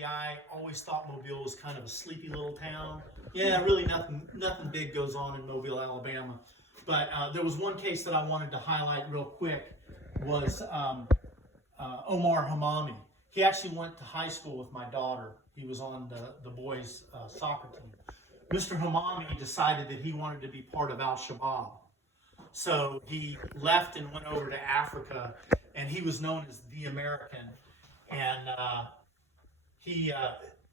FBI always thought Mobile was kind of a sleepy little town. Yeah, really nothing big goes on in Mobile, Alabama. But there was one case that I wanted to highlight real quick was Omar Hamami. He actually went to high school with my daughter. He was on the boys' soccer team. Mr. Hamami decided that he wanted to be part of Al-Shabaab. So he left and went over to Africa, and he was known as the American. And he,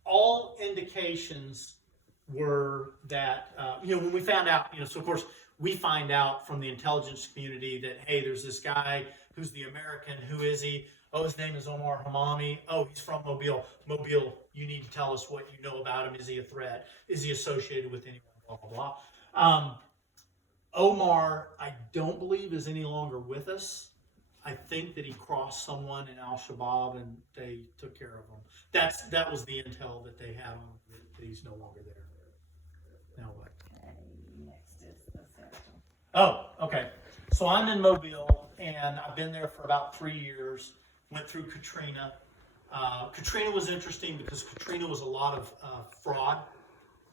all indications were that, when we found out, so of course we find out from the intelligence community that, hey, there's this guy who's the American. Who is he? Oh, his name is Omar Hamami. Oh, he's from Mobile. Mobile, you need to tell us what you know about him. Is he a threat? Is he associated with anyone? Blah, blah, blah. Omar, I don't believe, is any longer with us. I think that he crossed someone in Al-Shabaab and they took care of him. That was the intel that they had on him, that he's no longer there. Now what? Okay, next is the Central. Oh, okay. So I'm in Mobile, and I've been there for about 3 years. Went through Katrina. Katrina was interesting because Katrina was a lot of fraud.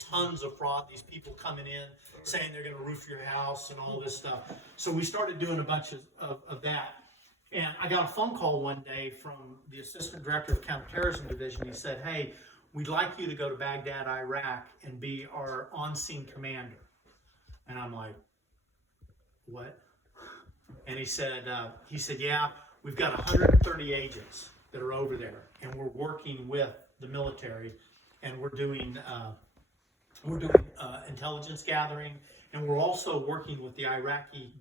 Tons of fraud. These people coming in saying they're going to roof your house and all this stuff. So we started doing a bunch of that. And I got a phone call one day from the assistant director of counterterrorism division. He said, hey, we'd like you to go to Baghdad, Iraq, and be our on-scene commander. And I'm like, what? And he said, yeah, we've got 130 agents that are over there, and we're working with the military, and we're doing intelligence gathering, and we're also working with the Iraqi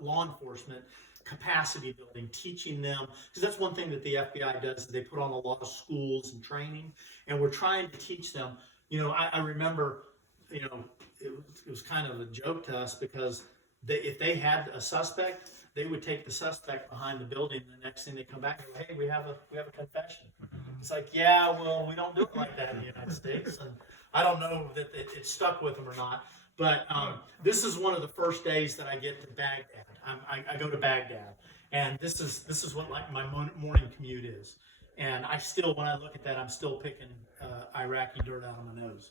law enforcement, capacity building, teaching them, because that's one thing that the FBI does, is they put on a lot of schools and training, and we're trying to teach them. I remember, it was kind of a joke to us, because if they had a suspect, they would take the suspect behind the building, and the next thing they come back and go, hey, we have a confession. It's like, yeah, well, we don't do it like that in the United States, and I don't know that it stuck with them or not. But this is one of the first days that I get to Baghdad. I go to Baghdad, and this is what like my morning commute is. And I still, when I look at that, I'm still picking Iraqi dirt out of my nose.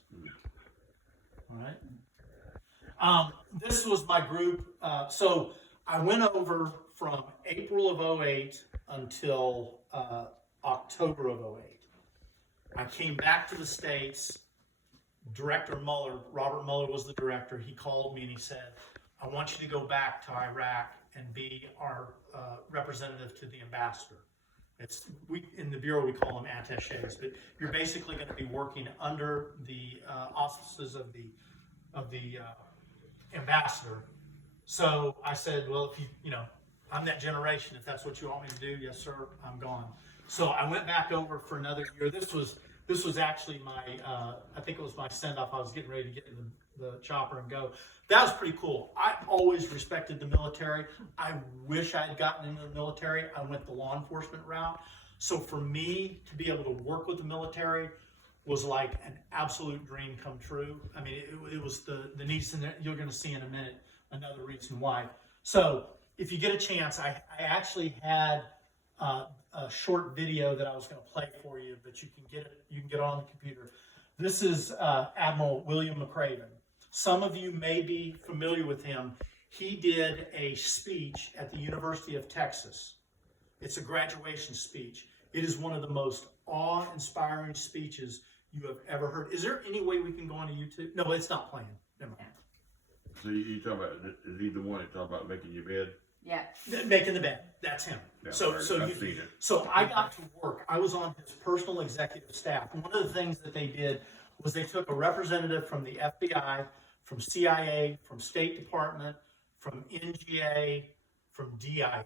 All right. This was my group. So I went over from April of 08 until October of 08. I came back to the States. Director Mueller, Robert Mueller was the director. He called me and he said, I want you to go back to Iraq and be our representative to the ambassador. In the Bureau we call them attachés, but you're basically going to be working under the auspices of the ambassador. So I said, well, if I'm that generation, if that's what you want me to do, yes sir, I'm gone. So I went back over for another year. This was actually my, I think it was my send-off. I was getting ready to get in the chopper and go. That was pretty cool. I always respected the military. I wish I had gotten into the military. I went the law enforcement route. So for me to be able to work with the military was like an absolute dream come true. I mean, it was the needs, and you're going to see in a minute another reason why. So if you get a chance, I actually had a short video that I was going to play for you, but you can get it on the computer. This is Admiral William McRaven. Some of you may be familiar with him. He did a speech at the University of Texas. It's a graduation speech. It is one of the most awe-inspiring speeches you have ever heard. Is there any way we can go on to YouTube? No, it's not playing. Never mind. So you talk about, is he the one that talk about making your bed? Yeah. Making the bed. That's him. Yeah, So I got to work. I was on his personal executive staff. And one of the things that they did was they took a representative from the FBI, from CIA, from State Department, from NGA, from DIA. I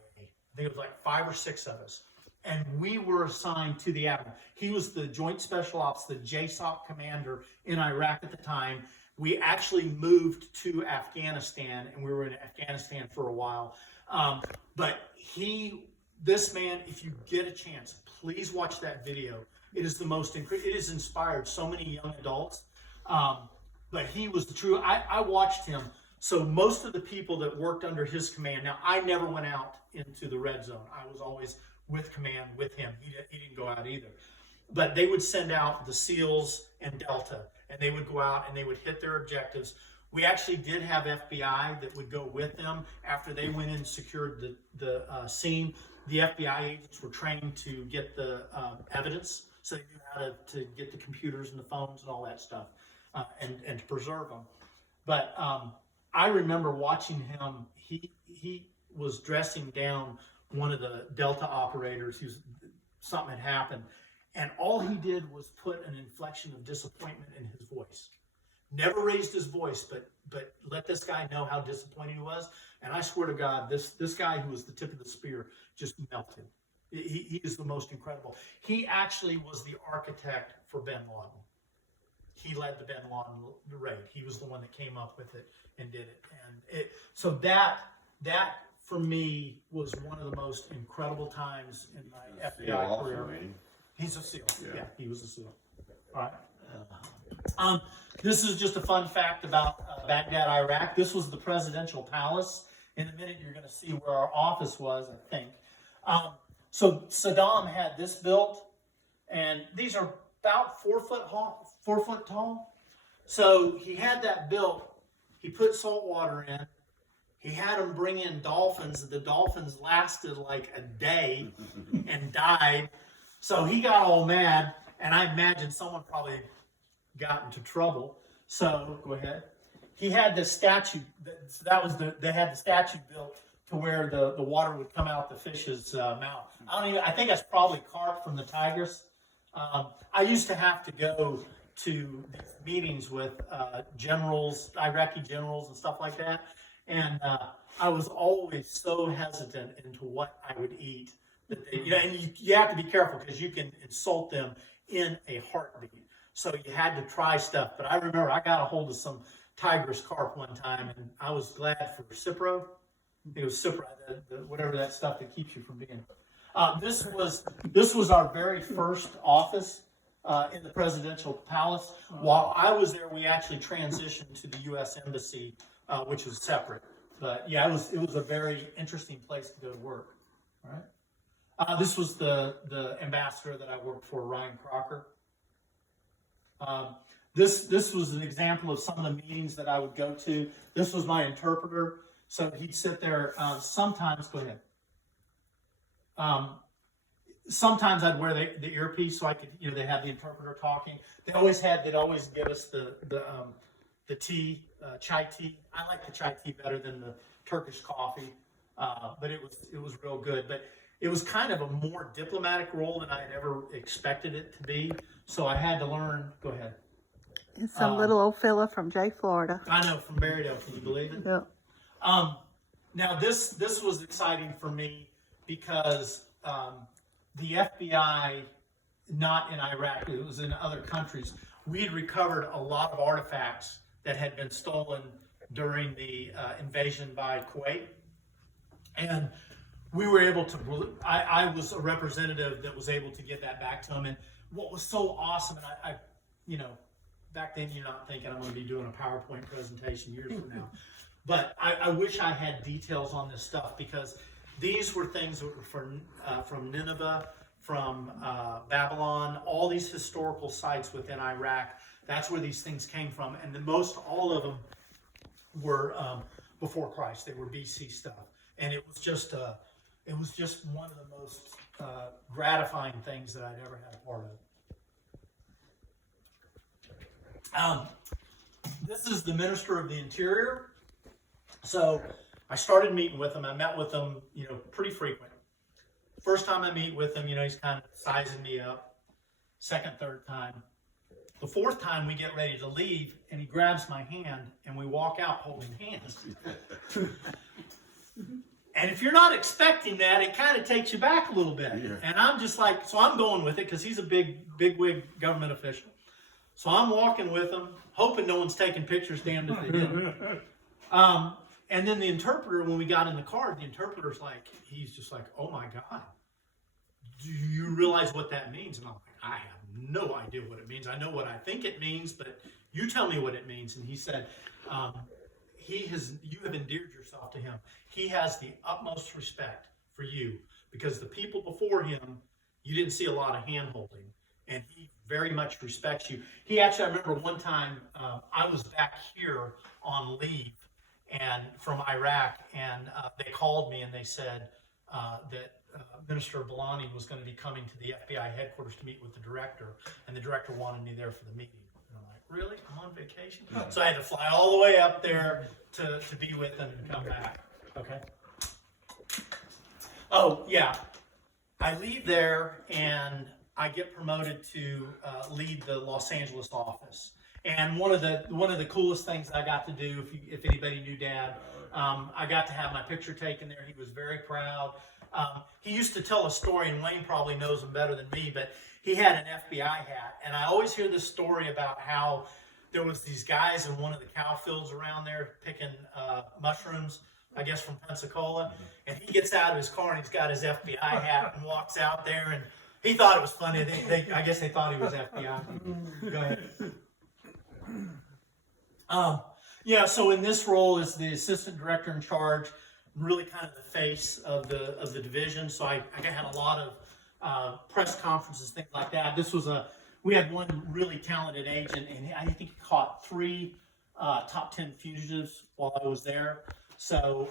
think it was like 5 or 6 of us. And we were assigned to the admiral. He was the Joint Special Ops, the JSOC commander in Iraq at the time. We actually moved to Afghanistan, and we were in Afghanistan for a while. But this man, if you get a chance, please watch that video. It is the most incredible. It has inspired so many young adults. But he was the true. I watched him. So most of the people that worked under his command. Now I never went out into the red zone. I was always with command with him. He didn't go out either. but they would send out the SEALs and Delta, and they would go out and they would hit their objectives. We actually did have FBI that would go with them after they went in and secured the scene. The FBI agents were trained to get the evidence, so they knew how to get the computers and the phones and all that stuff, and to preserve them. But I remember watching him. He was dressing down one of the Delta operators. Something had happened, and all he did was put an inflection of disappointment in his voice. Never raised his voice, but let this guy know how disappointed he was. And I swear to God, this guy who was the tip of the spear just melted. He is the most incredible. He actually was the architect for Bin Laden. He led the Bin Laden raid. He was the one that came up with it and did it. And so that for me was one of the most incredible times in my FBI career. He's a SEAL. Yeah, he was a SEAL. All right. This is just a fun fact about Baghdad, Iraq. This was the presidential palace. In a minute, you're going to see where our office was, I think. So Saddam had this built, and these are about 4 foot tall. So he had that built. He put salt water in. He had them bring in dolphins. The dolphins lasted like a day and died. So he got all mad, and I imagine someone probably got into trouble. So go ahead. He had this statue. They had the statue built to where the water would come out the fish's mouth. I think that's probably carp from the Tigris. I used to have to go to these meetings with generals, Iraqi generals, and stuff like that, and I was always so hesitant into what I would eat. And you have to be careful because you can insult them in a heartbeat. So you had to try stuff. But I remember I got a hold of some Tigris carp one time, and I was glad for Cipro. I think it was Cipro, whatever that stuff that keeps you from being. This was our very first office in the presidential palace. While I was there, we actually transitioned to the U.S. Embassy, which was separate. But yeah, it was a very interesting place to go to work. All right. This was the ambassador that I worked for, Ryan Crocker. This was an example of some of the meetings that I would go to. This was my interpreter. So he'd sit there. Sometimes, go ahead. Sometimes I'd wear the earpiece so I could, they had the interpreter talking. They'd always give us the tea, chai tea. I like the chai tea better than the Turkish coffee, but it was real good. But it was kind of a more diplomatic role than I had ever expected it to be. So I had to learn. Go ahead. It's some little old fella from Jay, Florida. I know, from Berrydale. Can you believe it? Yeah. Now this was exciting for me because the FBI, not in Iraq, it was in other countries. We had recovered a lot of artifacts that had been stolen during the invasion by Kuwait, and we were able to. I was a representative that was able to get that back to them. And what was so awesome, and I back then you're not thinking I'm going to be doing a PowerPoint presentation years from now. But I wish I had details on this stuff because these were things that were from Nineveh, from Babylon, all these historical sites within Iraq. That's where these things came from. And all of them were before Christ. They were BC stuff. And it was just one of the most gratifying things that I'd ever had a part of. This is the Minister of the Interior. So I started meeting with him. I met with him, pretty frequent. First time I meet with him, he's kind of sizing me up. Second, third time. The fourth time we get ready to leave, and he grabs my hand, and we walk out holding hands. And if you're not expecting that, it kind of takes you back a little bit. Yeah. And I'm just like, so I'm going with it because he's a big wig government official. So I'm walking with him, hoping no one's taking pictures, damned if they did. And then the interpreter, when we got in the car, the interpreter's like, he's just like, oh my God, do you realize what that means? And I'm like, I have no idea what it means. I know what I think it means, but you tell me what it means. And he said, you have endeared yourself to him. He has the utmost respect for you because the people before him, you didn't see a lot of hand holding. and he very much respects you. He actually, I remember one time I was back here on leave and from Iraq, and they called me and they said that Minister Bellani was going to be coming to the FBI headquarters to meet with the director, and the director wanted me there for the meeting. And I'm like, really? I'm on vacation? So I had to fly all the way up there to be with them and come back. Okay. Oh, yeah. I leave there and I get promoted to lead the Los Angeles office. And one of the coolest things I got to do, if anybody knew Dad, I got to have my picture taken there. He was very proud. He used to tell a story, and Wayne probably knows him better than me, but he had an FBI hat. And I always hear this story about how there was these guys in one of the cow fields around there picking mushrooms, I guess from Pensacola. And he gets out of his car and he's got his FBI hat and walks out there, and he thought it was funny. I guess they thought he was FBI. Go ahead. Yeah, so in this role as the assistant director in charge, really kind of the face of the division. So I had a lot of press conferences, things like that. We had one really talented agent, and I think he caught 3 top 10 fugitives while I was there. So,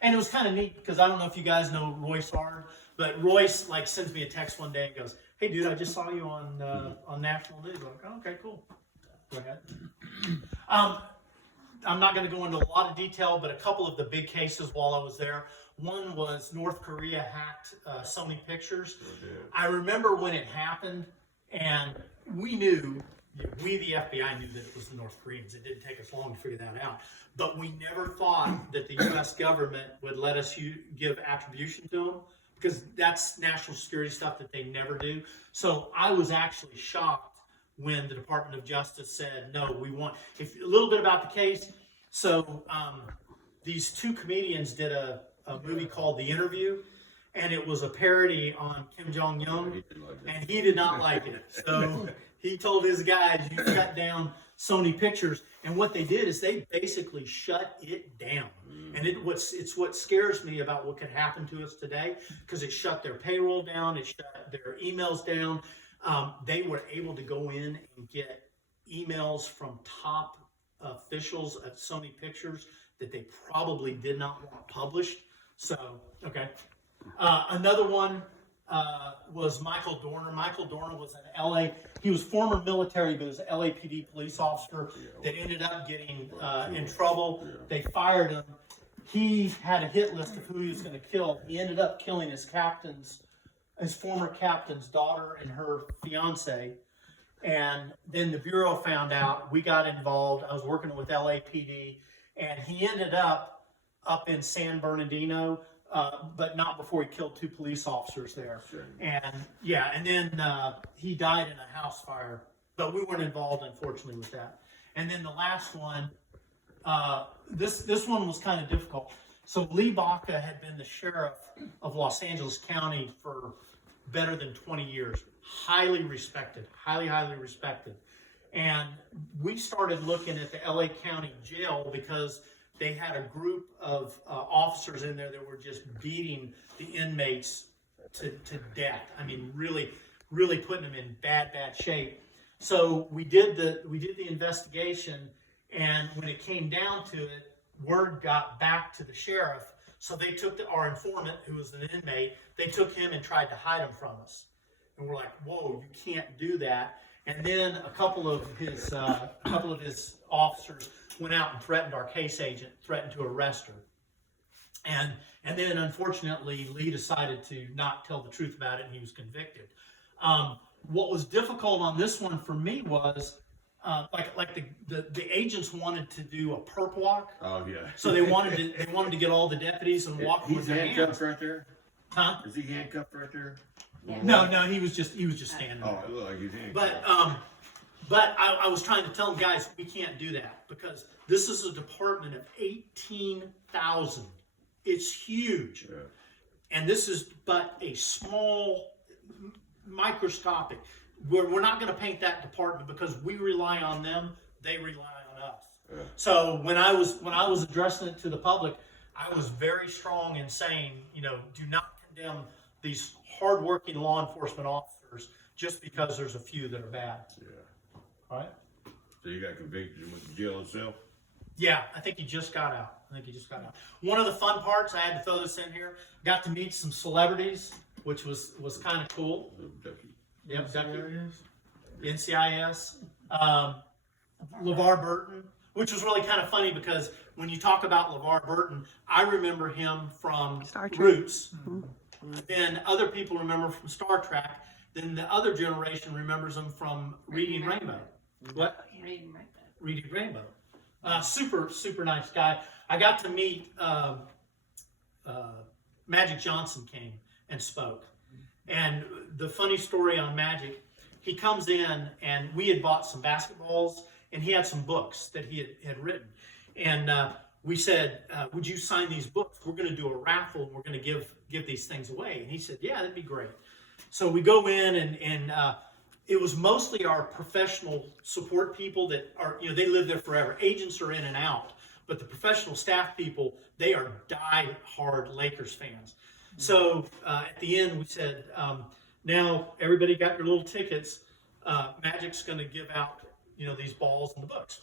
and it was kind of neat because I don't know if you guys know Royce Hard, but Royce like sends me a text one day and goes, "Hey, dude, I just saw you on national news." I'm like, oh, okay, cool. Go ahead. I'm not going to go into a lot of detail, but a couple of the big cases while I was there. One was North Korea hacked Sony Pictures. I remember when it happened, and we, the FBI, knew that it was the North Koreans. It didn't take us long to figure that out. But we never thought that the U.S. government would let us give attribution to them, because that's national security stuff that they never do. So I was actually shocked when the Department of Justice said, no, a little bit about the case. So these 2 comedians did a movie called The Interview, and it was a parody on Kim Jong-un, and he did not like it. So he told his guys, you shut down Sony Pictures. And what they did is they basically shut it down. And it's what scares me about what could happen to us today, because it shut their payroll down, it shut their emails down. They were able to go in and get emails from top officials at Sony Pictures that they probably did not want published. So, okay. Another one was Michael Dorner. Michael Dorner was he was former military, but was an LAPD police officer that ended up getting in trouble. They fired him. He had a hit list of who he was going to kill. He ended up killing his former captain's daughter and her fiance. And then the Bureau found out, we got involved. I was working with LAPD, and he ended up in San Bernardino, but not before he killed 2 police officers there. Sure. And then he died in a house fire, but we weren't involved, unfortunately, with that. And then the last one, this one was kind of difficult. So Lee Baca had been the sheriff of Los Angeles County for better than 20 years. Highly respected, highly respected. And we started looking at the LA County Jail because they had a group of officers in there that were just beating the inmates to death. I mean, really putting them in bad shape. So we did the investigation, and when it came down to it, word got back to the sheriff. So they took our informant, who was an inmate, they took him and tried to hide him from us. And we're like, whoa, you can't do that. And then a couple of his officers went out and threatened our case agent, threatened to arrest her. And then unfortunately, Lee decided to not tell the truth about it, and he was convicted. What was difficult on this one for me was, the agents wanted to do a perp walk. Oh yeah. So they wanted to get all the deputies and walk with their hands. He's handcuffed right there. Huh? Is he handcuffed right there? Yeah. No, he was just standing there. Oh, it looked like he's handcuffed. But I was trying to tell them, guys, we can't do that because this is a department of 18,000. It's huge. Yeah. And this is but a small, microscopic. We're not going to paint that department because we rely on them. They rely on us. Yeah. So when I was addressing it to the public, I was very strong in saying, do not condemn these hardworking law enforcement officers just because there's a few that are bad. Yeah. All right. So you got convicted and went to jail itself? Yeah, I think he just got out. One of the fun parts, I had to throw this in here, got to meet some celebrities, which was kind of cool. Yep, NCIS. LeVar Burton, which was really kind of funny because when you talk about LeVar Burton, I remember him from Star Trek. Roots. Then other people remember from Star Trek. Then the other generation remembers him from Reading Rainbow. What? Reading right there. Reading Rainbow. Super nice guy. I got to meet Magic Johnson came and spoke. And the funny story on Magic, he comes in and we had bought some basketballs and he had some books that he had written. And we said, would you sign these books? We're going to do a raffle and we're going to give these things away. And he said, yeah, that'd be great. So we go in and it was mostly our professional support people that are, they live there forever. Agents are in and out, but the professional staff people, they are die-hard Lakers fans. So at the end, we said, now everybody got your little tickets. Magic's going to give out, these balls and the books.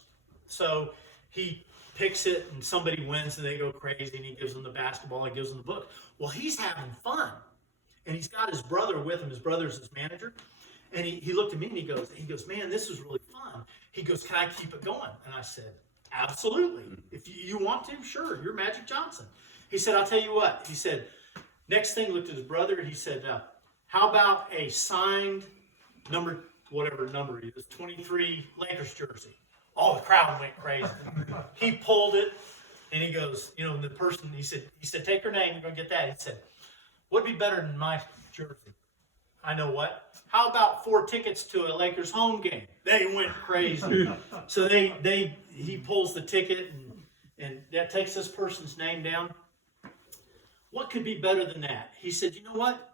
So he picks it and somebody wins and they go crazy and he gives them the basketball, he gives them the book. Well, he's having fun. And he's got his brother with him. His brother's his manager. And he looked at me and he goes, man, this is really fun. He goes, can I keep it going? And I said, absolutely. If you want to, sure. You're Magic Johnson. He said, I'll tell you what. He said, next thing, looked at his brother. He said, how about a signed whatever number it is, 23 Lakers jersey? Oh, the crowd went crazy. He pulled it and he goes, the person, he said, take her name. You're going to get that. He said, what'd be better than my jersey? I know what. How about 4 tickets to a Lakers home game? They went crazy. So he pulls the ticket and that takes this person's name down. What could be better than that? He said, you know what?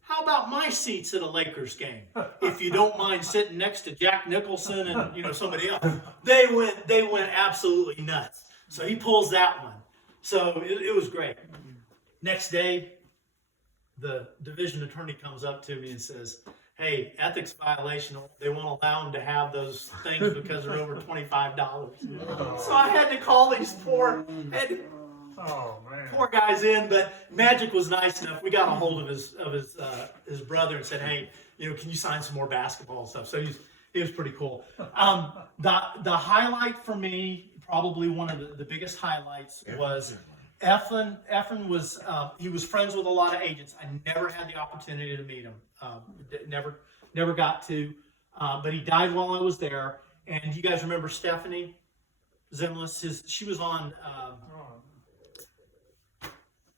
How about my seats at a Lakers game? If you don't mind sitting next to Jack Nicholson and somebody else. They went absolutely nuts. So he pulls that one. So it was great. Next day, the division attorney comes up to me and says, hey, ethics violation, they won't allow them to have those things because they're over $25. So I had to call these poor guys in, but Magic was nice enough. We got a hold of his brother and said, hey, can you sign some more basketball and stuff? So he was pretty cool. The highlight for me, probably one of the biggest highlights was Efren was he was friends with a lot of agents. I never had the opportunity to meet him. Never got to. But he died while I was there. And you guys remember Stephanie Zimlis? She was on.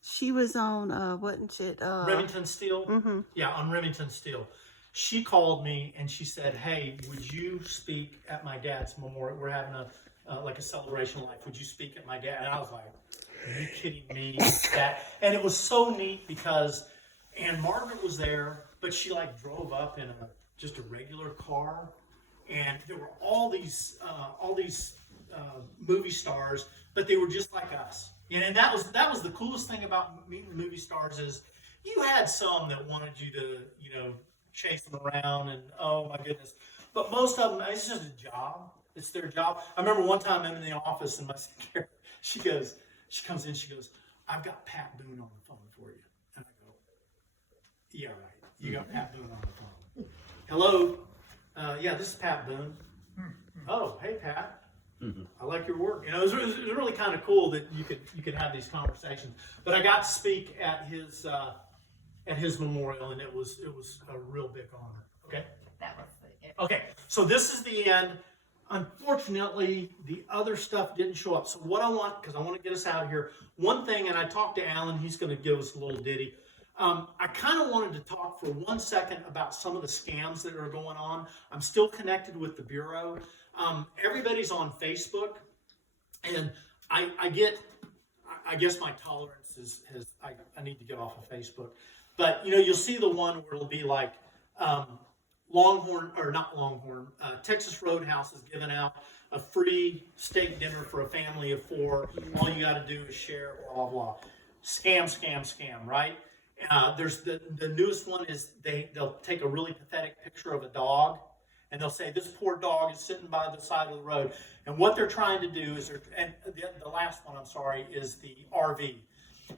She was on, wasn't it? Remington Steel. Mm-hmm. Yeah, on Remington Steel. She called me and she said, "Hey, would you speak at my dad's memorial? We're having a celebration of life. Would you speak at my dad?" And I was like, "Are you kidding me?" And it was so neat because Ann Margaret was there, but she drove up in just a regular car, and there were all these movie stars, but they were just like us. And that was the coolest thing about meeting the movie stars is you had some that wanted you to chase them around and oh my goodness, but most of them it's just a job. It's their job. I remember one time I'm in the office and my secretary, she comes in, she goes, "I've got Pat Boone on the phone for you." And I go, "Yeah, right. You got Pat Boone on the phone." "Hello, yeah, this is Pat Boone." "Oh, hey Pat, I like your work." It was really kind of cool that you could have these conversations. But I got to speak at his memorial, and it was a real big honor. Okay. That was it. Okay, so this is the end. Unfortunately, the other stuff didn't show up. So what I want, because I want to get us out of here, one thing, and I talked to Alan, he's going to give us a little ditty. I kind of wanted to talk for 1 second about some of the scams that are going on. I'm still connected with the Bureau. Everybody's on Facebook, and I guess my tolerance I need to get off of Facebook. But, you'll see the one where it'll be like, Texas Roadhouse is giving out a free steak dinner for a family of 4. All you got to do is share, blah, blah, blah. Scam, right? There's the newest one is they'll take a really pathetic picture of a dog, and they'll say this poor dog is sitting by the side of the road. And what they're trying to do is, and the last one, I'm sorry, is the RV.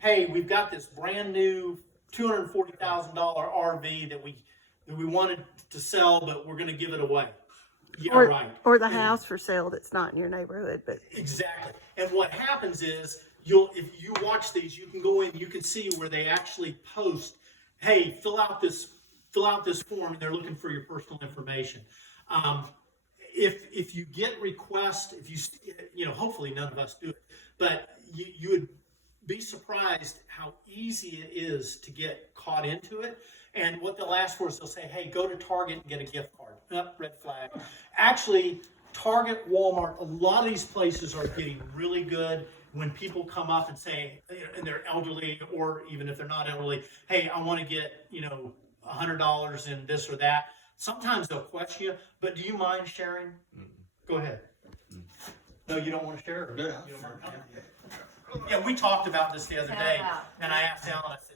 Hey, we've got this brand new $240,000 RV that we wanted to sell, but we're going to give it away. Yeah, or, right. Or the And- house for sale that's not in your neighborhood, but Exactly. And what happens is if you watch these, you can go in, you can see where they actually post, hey, fill out this form, and they're looking for your personal information. If you get requests, hopefully none of us do it, but you would be surprised how easy it is to get caught into it. And what they'll ask for is they'll say, hey, go to Target and get a gift card. Red flag. Actually, Target, Walmart, a lot of these places are getting really good when people come up and say, and they're elderly, or even if they're not elderly, hey, I want to get, $100 in this or that. Sometimes they'll question you, but do you mind sharing? Go ahead. No, you don't want to share? Or Yeah. you don't mind? Yeah, we talked about this the other day, and I asked Alan, I said,